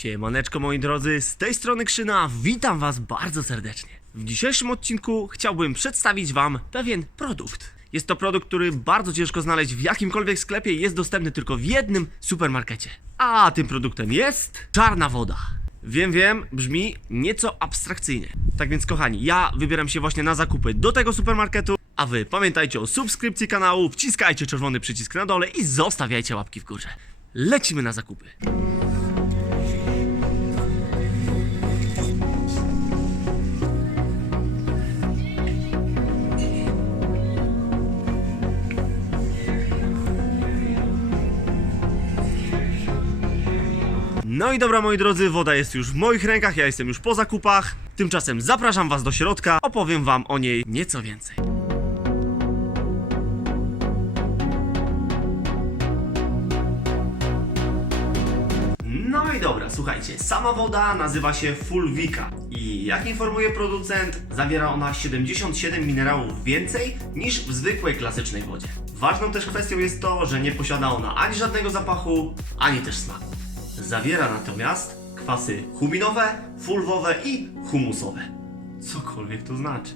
Siemaneczko moi drodzy, z tej strony Krzyna, witam was bardzo serdecznie. W dzisiejszym odcinku chciałbym przedstawić wam pewien produkt. Jest to produkt, który bardzo ciężko znaleźć w jakimkolwiek sklepie i jest dostępny tylko w jednym supermarkecie. A tym produktem jest czarna woda. Wiem, wiem, brzmi nieco abstrakcyjnie. Tak więc kochani, ja wybieram się właśnie na zakupy do tego supermarketu, a wy pamiętajcie o subskrypcji kanału, wciskajcie czerwony przycisk na dole i zostawiajcie łapki w górze. Lecimy na zakupy. No i dobra moi drodzy, woda jest już w moich rękach, ja jestem już po zakupach. Tymczasem zapraszam was do środka, opowiem wam o niej nieco więcej. No i dobra, słuchajcie, sama woda nazywa się Fulvika i jak informuje producent, zawiera ona 77 minerałów więcej niż w zwykłej klasycznej wodzie. Ważną też kwestią jest to, że nie posiada ona ani żadnego zapachu, ani też smaku. Zawiera natomiast kwasy huminowe, fulwowe i humusowe. Cokolwiek to znaczy.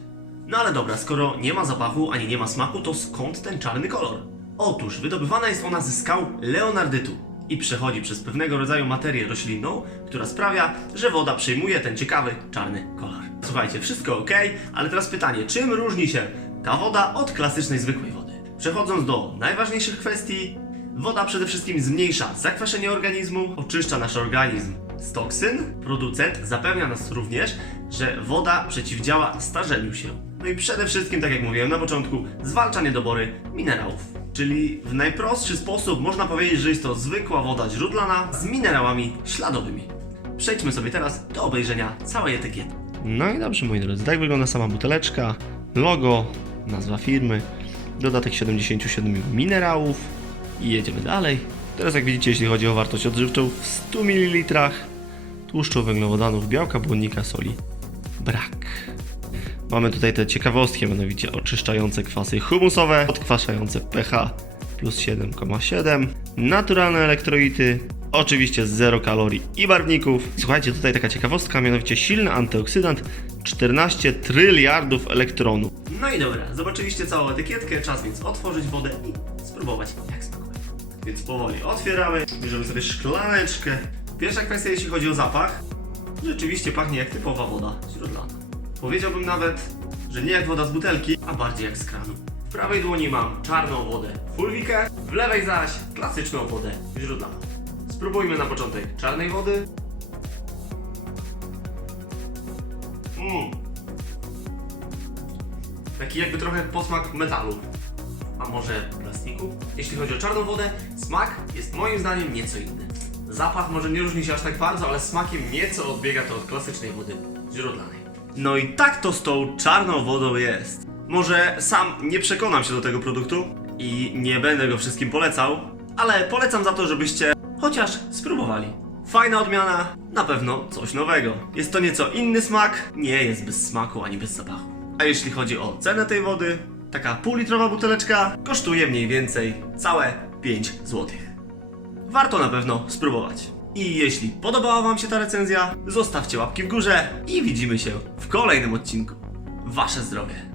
No ale dobra, skoro nie ma zapachu ani nie ma smaku, to skąd ten czarny kolor? Otóż wydobywana jest ona ze skał leonardytu i przechodzi przez pewnego rodzaju materię roślinną, która sprawia, że woda przyjmuje ten ciekawy czarny kolor. Słuchajcie, wszystko ok, ale teraz pytanie, czym różni się ta woda od klasycznej zwykłej wody? Przechodząc do najważniejszych kwestii, Woda przede wszystkim zmniejsza zakwaszenie organizmu, oczyszcza nasz organizm z toksyn. Producent zapewnia nas również, że woda przeciwdziała starzeniu się. No i przede wszystkim, tak jak mówiłem na początku, zwalcza niedobory minerałów. Czyli w najprostszy sposób można powiedzieć, że jest to zwykła woda źródlana z minerałami śladowymi. Przejdźmy sobie teraz do obejrzenia całej etykiety. No i dobrze, moi drodzy, tak wygląda sama buteleczka, logo, nazwa firmy, dodatek 77 minerałów, i jedziemy dalej. Teraz jak widzicie, jeśli chodzi o wartość odżywczą w 100 ml tłuszczu, węglowodanów, białka, błonnika, soli brak. Mamy tutaj te ciekawostki, mianowicie oczyszczające kwasy humusowe, odkwaszające pH plus 7,7, naturalne elektrolity, oczywiście zero kalorii i barwników. Słuchajcie, tutaj taka ciekawostka, mianowicie silny antyoksydant, 14 tryliardów elektronów. No i dobra, zobaczyliście całą etykietkę, czas więc otworzyć wodę i spróbować jak smakuje. Więc powoli otwieramy, bierzemy sobie szklaneczkę. Pierwsza kwestia, jeśli chodzi o zapach, rzeczywiście pachnie jak typowa woda źródlana. Powiedziałbym nawet, że nie jak woda z butelki, a bardziej jak z kranu. W prawej dłoni mam czarną wodę fulwikę, w lewej zaś klasyczną wodę źródlaną. Spróbujmy na początek czarnej wody. Mm. Taki jakby trochę posmak metalu. A może plastiku? Jeśli chodzi o czarną wodę, smak jest moim zdaniem nieco inny. Zapach może nie różni się aż tak bardzo, ale smakiem nieco odbiega to od klasycznej wody źródlanej. No i tak to z tą czarną wodą jest. Może sam nie przekonam się do tego produktu i nie będę go wszystkim polecał, ale polecam za to, żebyście chociaż spróbowali. Fajna odmiana, na pewno coś nowego. Jest to nieco inny smak, nie jest bez smaku ani bez zapachu. A jeśli chodzi o cenę tej wody, taka półlitrowa buteleczka kosztuje mniej więcej całe 5 zł. Warto na pewno spróbować. I jeśli podobała Wam się ta recenzja, zostawcie łapki w górze i widzimy się w kolejnym odcinku. Wasze zdrowie.